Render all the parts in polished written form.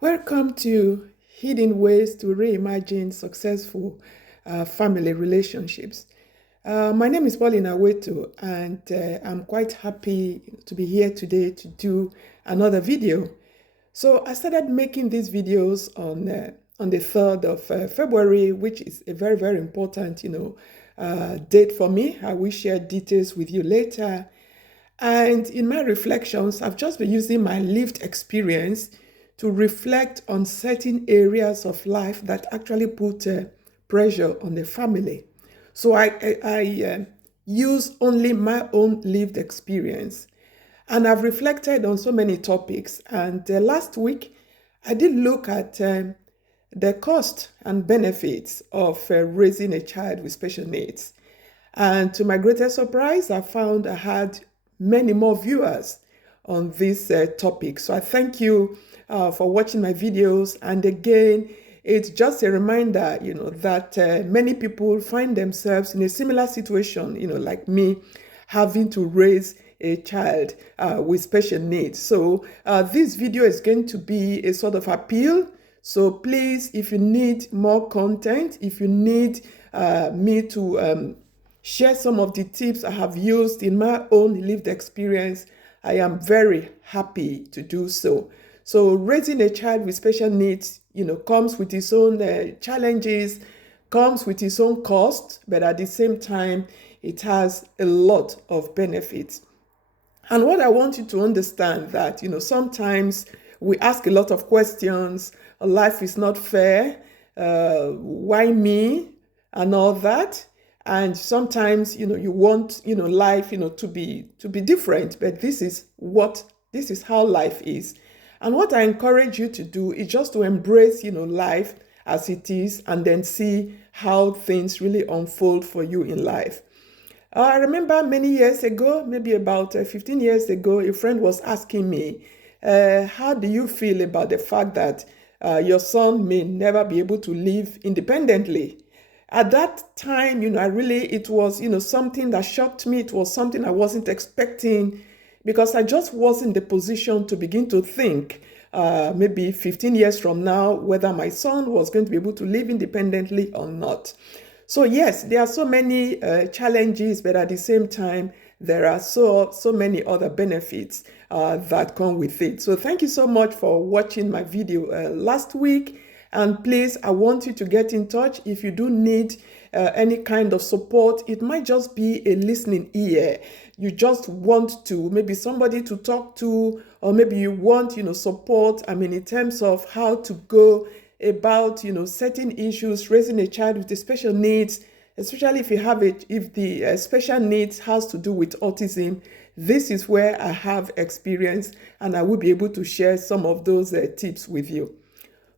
Welcome to Hidden Ways to Reimagine Successful Family Relationships. My name is Pauline, and I'm quite happy to be here today to do another video. So I started making these videos on the 3rd of February, which is a very, very important, date for me. I will share details with you later. And in my reflections, I've just been using my lived experience to reflect on certain areas of life that actually put pressure on the family. So I use only my own lived experience. And I've reflected on so many topics. And last week, I did look at the cost and benefits of raising a child with special needs. And to my greatest surprise, I found I had many more viewers on this topic. So I thank you for watching my videos. And again, it's just a reminder, that many people find themselves in a similar situation, like me, having to raise a child with special needs. So this video is going to be a sort of appeal. So please, if you need more content, if you need me to share some of the tips I have used in my own lived experience, I am very happy to do so. So raising a child with special needs, comes with its own challenges, comes with its own cost, but at the same time, it has a lot of benefits. And what I want you to understand that, sometimes we ask a lot of questions. Life is not fair. Why me? And all that. And sometimes, you want, life, to be different. But this is how life is. And what I encourage you to do is just to embrace, life as it is, and then see how things really unfold for you in life. I remember many years ago, maybe about 15 years ago, a friend was asking me, how do you feel about the fact that your son may never be able to live independently? At that time, it was, something that shocked me. It was something I wasn't expecting, because I just wasn't in the position to begin to think maybe 15 years from now whether my son was going to be able to live independently or not. So yes, there are so many challenges, but at the same time, there are so many other benefits that come with it. So thank you so much for watching my video last week. And please, I want you to get in touch if you do need any kind of support. It might just be a listening ear. You just want to, maybe somebody to talk to, or maybe you want, support, in terms of how to go about, certain issues, raising a child with the special needs, especially if the special needs has to do with autism. This is where I have experience, and I will be able to share some of those tips with you.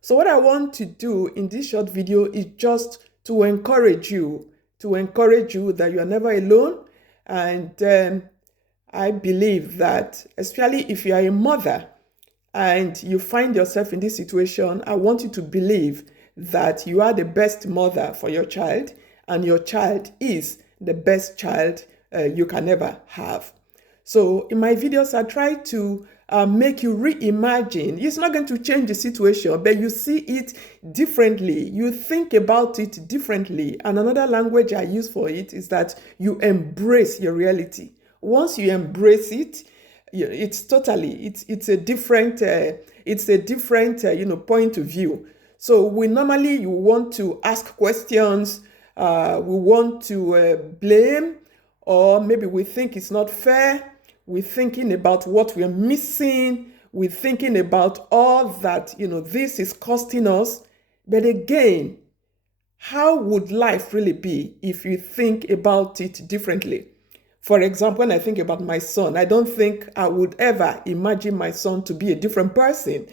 So what I want to do in this short video is just to encourage you that you are never alone. And I believe that, especially if you are a mother and you find yourself in this situation, I want you to believe that you are the best mother for your child, and your child is the best child you can ever have. So in my videos, I try to make you reimagine. It's not going to change the situation, but you see it differently. You think about it differently. And another language I use for it is that you embrace your reality. Once you embrace it, it's a different point of view. So we normally, you want to ask questions, we want to blame, or maybe we think it's not fair. We're thinking about what we're missing. We're thinking about all that, this is costing us. But again, how would life really be if you think about it differently? For example, when I think about my son, I don't think I would ever imagine my son to be a different person.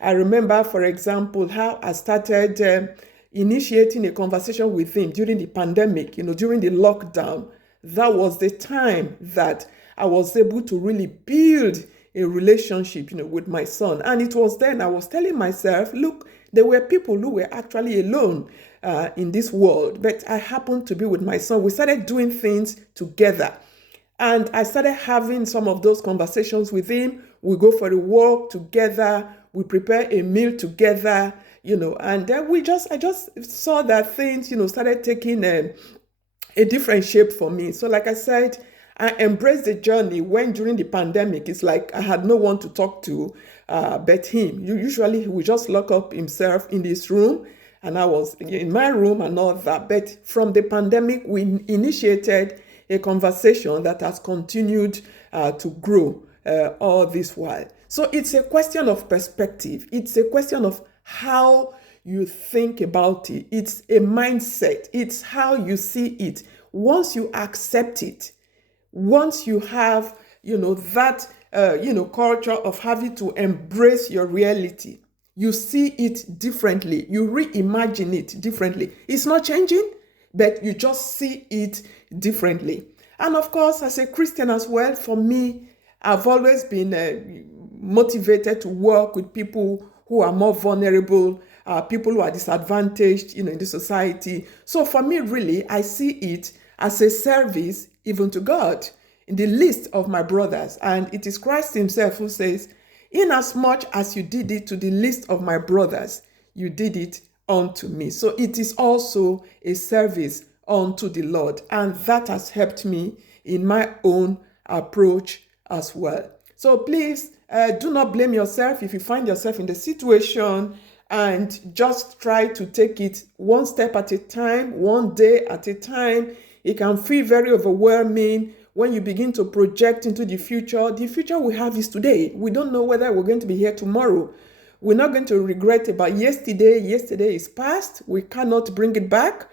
I remember, for example, how I started initiating a conversation with him during the pandemic, during the lockdown. That was the time that I was able to really build a relationship, with my son. And it was then I was telling myself, look, there were people who were actually alone in this world, but I happened to be with my son. We started doing things together. And I started having some of those conversations with him. we go for a walk together, we prepare a meal together, and then I just saw that things, started taking a different shape for me. So like I said, I embraced the journey when during the pandemic, it's like I had no one to talk to but him. Usually he would just lock up himself in this room and I was in my room and all that. But from the pandemic, we initiated a conversation that has continued to grow all this while. So it's a question of perspective. It's a question of how you think about it. It's a mindset. It's how you see it. Once you accept it, once you have, that, culture of having to embrace your reality, you see it differently. You reimagine it differently. It's not changing, but you just see it differently. And of course, as a Christian as well, for me, I've always been motivated to work with people who are more vulnerable, people who are disadvantaged, in the society. So for me, really, I see it as a service even to God in the list of my brothers. And it is Christ himself who says, inasmuch as you did it to the least of my brothers, you did it unto me. So it is also a service unto the Lord. And that has helped me in my own approach as well. So please do not blame yourself if you find yourself in the situation, and just try to take it one step at a time, one day at a time. It can feel very overwhelming when you begin to project into the future. The future we have is today. We don't know whether we're going to be here tomorrow. We're not going to regret about yesterday. Yesterday is past. We cannot bring it back.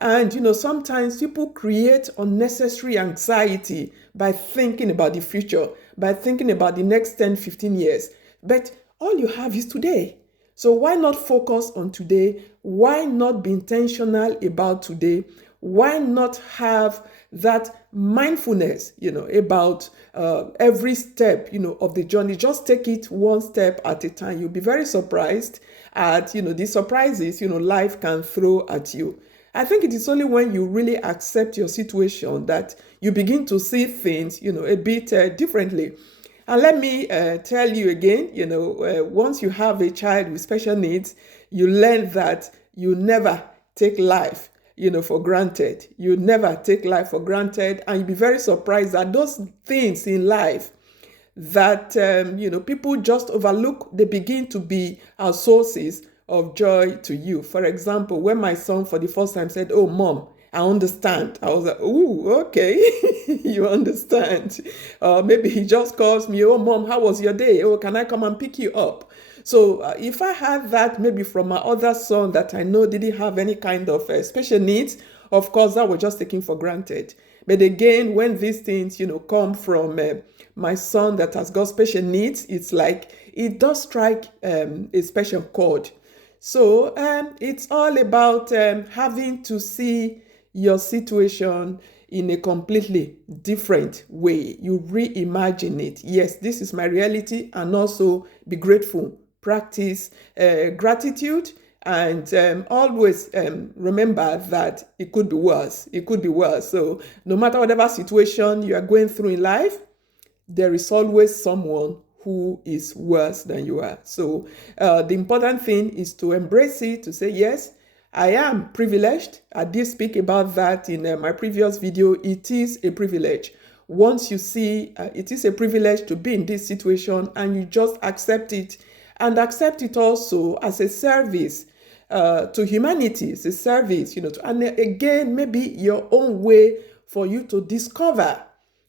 And, sometimes people create unnecessary anxiety by thinking about the future, by thinking about the next 10, 15 years. But all you have is today. So why not focus on today? Why not be intentional about today? Why not have that mindfulness, about every step, of the journey? Just take it one step at a time. You'll be very surprised at, the surprises, life can throw at you. I think it is only when you really accept your situation that you begin to see things, a bit differently. And let me tell you again, once you have a child with special needs, you learn that you never take life, for granted. You never take life for granted. And you'll be very surprised that those things in life that, people just overlook, they begin to be our sources of joy to you. For example, when my son for the first time said, "Oh, Mom, I understand," I was like, "Ooh, okay," you understand. Maybe he just calls me, "Oh, Mom, how was your day? Oh, can I come and pick you up?" So if I had that maybe from my other son that I know didn't have any kind of special needs, of course, that was just taken for granted. But again, when these things, come from my son that has got special needs, it's like it does strike a special chord. So it's all about having to see your situation in a completely different way. You reimagine it. Yes, this is my reality, and also be grateful. Practice gratitude, and always remember that it could be worse. It could be worse. So no matter whatever situation you are going through in life, there is always someone who is worse than you are. So the important thing is to embrace it, to say, yes, I am privileged. I did speak about that in my previous video. It is a privilege. Once you see it is a privilege to be in this situation, and you just accept it, and accept it also as a service to humanity. It's a service, and again, maybe your own way for you to discover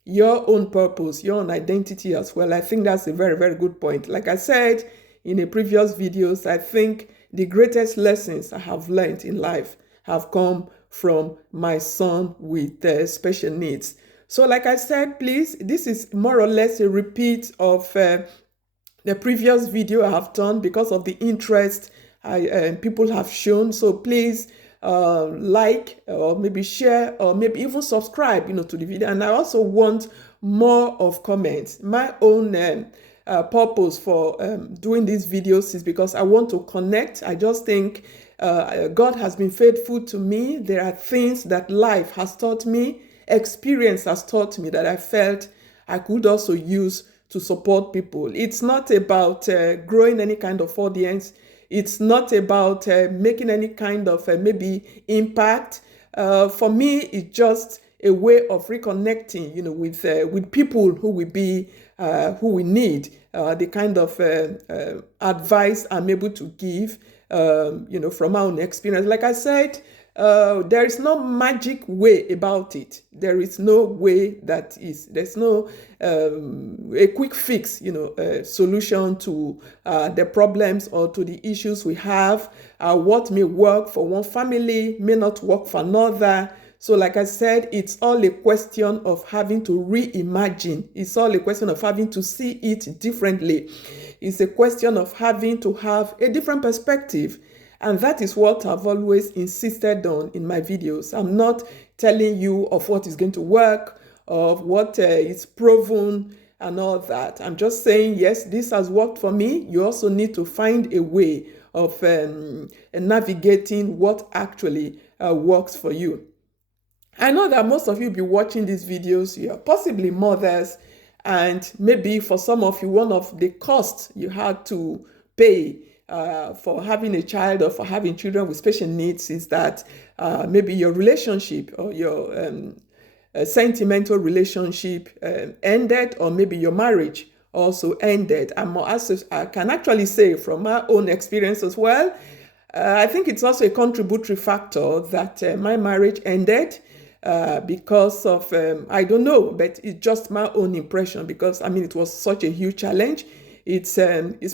your own purpose, your own identity as well. I think that's a very, very good point. Like I said in a previous videos, I think the greatest lessons I have learned in life have come from my son with special needs. So like I said, please, this is more or less a repeat of the previous video I have done because of the interest people have shown. So please like, or maybe share, or maybe even subscribe, to the video. And I also want more of comments. My own purpose for doing these videos is because I want to connect. I just think God has been faithful to me. There are things that life has taught me, experience has taught me, that I felt I could also use to support people. It's not about growing any kind of audience. It's not about making any kind of maybe impact. For me, it's just a way of reconnecting, with people who will be who we need the kind of advice I'm able to give, from our own experience. Like I said, there is no magic way about it. There is no way there's no a quick fix, solution to the problems or to the issues we have. What may work for one family may not work for another. So like I said, it's all a question of having to reimagine. It's all a question of having to see it differently. It's a question of having to have a different perspective. And that is what I've always insisted on in my videos. I'm not telling you of what is going to work, of what is proven and all that. I'm just saying, yes, this has worked for me. You also need to find a way of navigating what actually works for you. I know that most of you be watching these videos, you're possibly mothers, and maybe for some of you, one of the costs you had to pay for having a child or for having children with special needs is that maybe your relationship or your sentimental relationship ended, or maybe your marriage also ended. I can actually say from my own experience as well, I think it's also a contributory factor that my marriage ended. Because of, I don't know, but it's just my own impression, because it was such a huge challenge. It's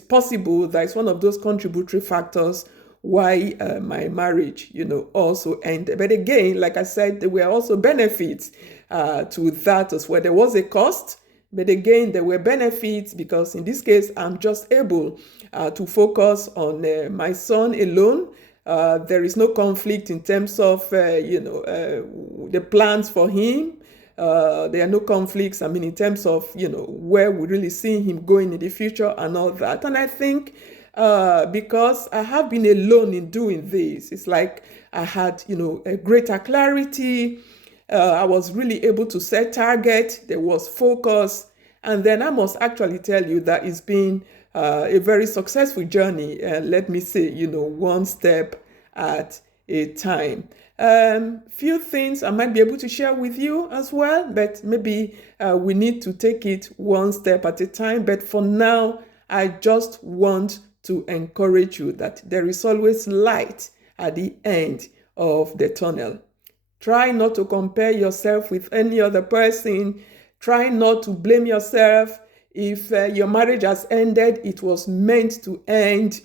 possible that it's one of those contributory factors why my marriage, also ended. But again, like I said, there were also benefits to that as well. There was a cost, but again, there were benefits, because in this case, I'm just able to focus on my son alone. There is no conflict in terms of, the plans for him. There are no conflicts, in terms of, where we really see him going in the future and all that. And I think because I have been alone in doing this, it's like I had, a greater clarity. I was really able to set target. There was focus. And then I must actually tell you that it's been a very successful journey. Let me say, one step at a time. Few things I might be able to share with you as well, but maybe we need to take it one step at a time. But for now, I just want to encourage you that there is always light at the end of the tunnel. Try not to compare yourself with any other person. Try not to blame yourself. If your marriage has ended, it was meant to end.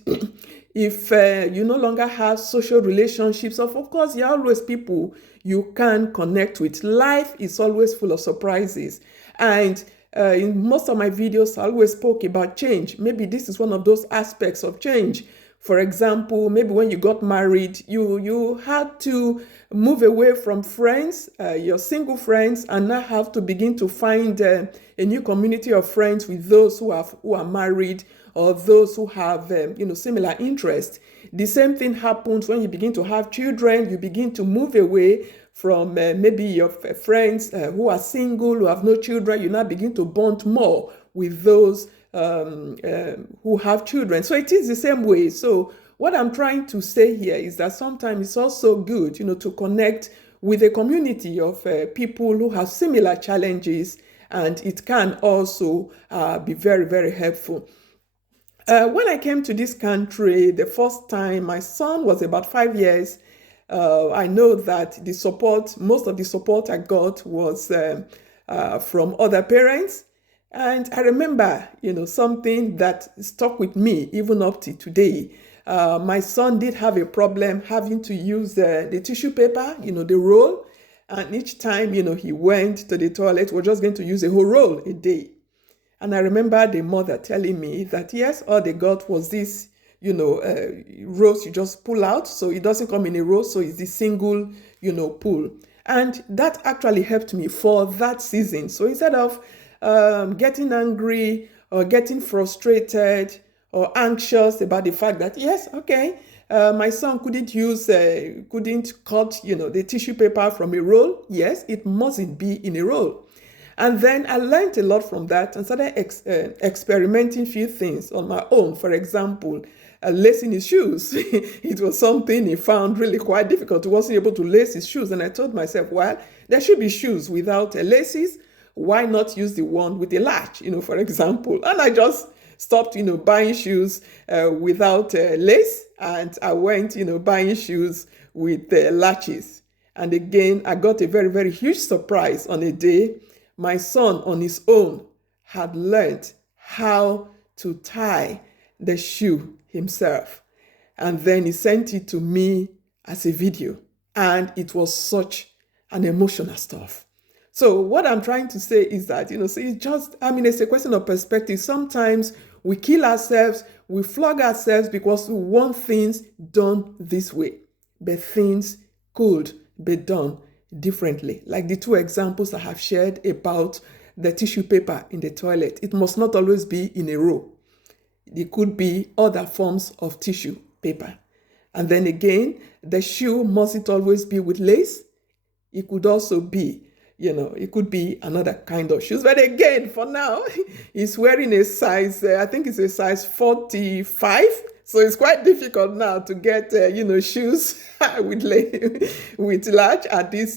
If you no longer have social relationships, of course, there are always people you can connect with. Life is always full of surprises. And in most of my videos, I always spoke about change. Maybe this is one of those aspects of change. For example, maybe when you got married, you had to move away from friends, your single friends, and now have to begin to find a new community of friends with those who are married, or those who have similar interests. The same thing happens when you begin to have children. You begin to move away from maybe your friends who are single, who have no children. You now begin to bond more with those who have children. So it is the same way. So what I'm trying to say here is that sometimes it's also good, to connect with a community of people who have similar challenges, and it can also be very, very helpful. When I came to this country the first time, my son was about 5 years. I know that most of the support I got was from other parents. And I remember, something that stuck with me even up to today. My son did have a problem having to use the tissue paper, the roll. And each time, he went to the toilet, we're just going to use a whole roll a day. And I remember the mother telling me that, yes, all they got was this, rolls you just pull out. So it doesn't come in a roll. So it's the single, pull. And that actually helped me for that season. So instead of getting angry or getting frustrated or anxious about the fact that, yes, okay, my son couldn't cut, the tissue paper from a roll. Yes, it mustn't be in a roll. And then I learned a lot from that and started experimenting few things on my own. For example, lacing his shoes. It was something he found really quite difficult. He wasn't able to lace his shoes. And I told myself, well, there should be shoes without laces. Why not use the one with a latch, for example? And I just stopped, buying shoes without lace. And I went, buying shoes with latches. And again, I got a very, very huge surprise on a day. My son on his own had learned how to tie the shoe himself. And then he sent it to me as a video. And it was such an emotional stuff. So what I'm trying to say is that, so it's just, it's a question of perspective. Sometimes we kill ourselves, we flog ourselves because we want things done this way. But things could be done differently. Like the two examples I have shared about the tissue paper in the toilet. It must not always be in a row. It could be other forms of tissue paper. And then again, the shoe mustn't always be with lace. It could also be, it could be another kind of shoes. But again, for now, he's wearing a size, I think it's a size 45. So it's quite difficult now to get, shoes with latch at this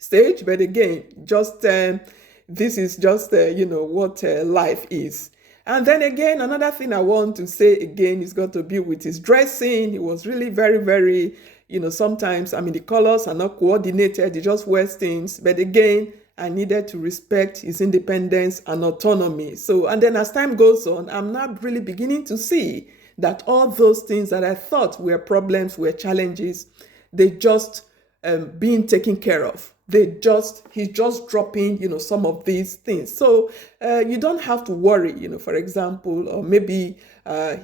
stage. But again, just this is just, what life is. And then again, another thing I want to say again is got to be with his dressing. It was really very, very, sometimes, the colors are not coordinated. He just wears things. But again, I needed to respect his independence and autonomy. So, and then as time goes on, I'm now really beginning to see that all those things that I thought were problems, were challenges, they just being taken care of. He's just dropping, some of these things. So you don't have to worry, for example, or maybe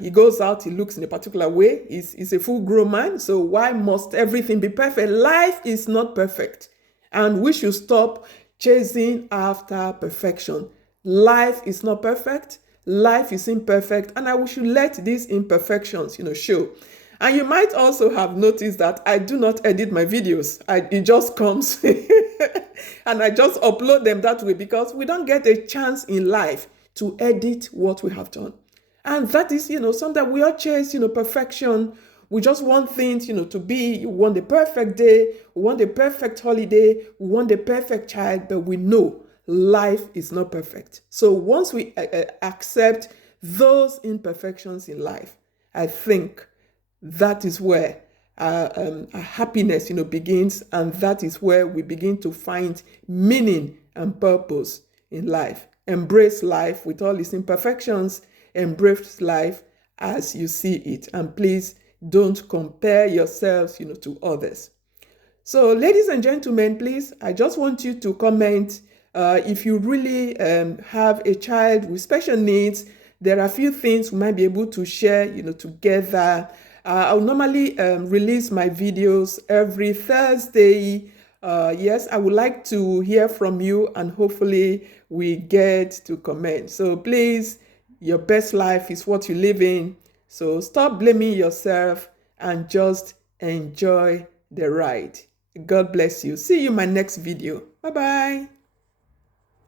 he goes out, he looks in a particular way. He's a full-grown man. So why must everything be perfect? Life is not perfect. And we should stop chasing after perfection. Life is not perfect. Life is imperfect. And we should let these imperfections, show. And you might also have noticed that I do not edit my videos. It just comes and I just upload them that way because we don't get a chance in life to edit what we have done. And that is, sometimes we all chase, perfection. We just want things, to be, we want the perfect day, we want the perfect holiday, we want the perfect child, but we know life is not perfect. So once we accept those imperfections in life, I think that is where happiness, begins, and that is where we begin to find meaning and purpose in life. Embrace life with all its imperfections. Embrace life as you see it, and please don't compare yourselves, to others. So, ladies and gentlemen, please, I just want you to comment if you really have a child with special needs. There are a few things we might be able to share, together. I'll normally release my videos every Thursday. Yes, I would like to hear from you, and hopefully we get to comment. So please, your best life is what you live in. So stop blaming yourself and just enjoy the ride. God bless you. See you in my next video. Bye-bye.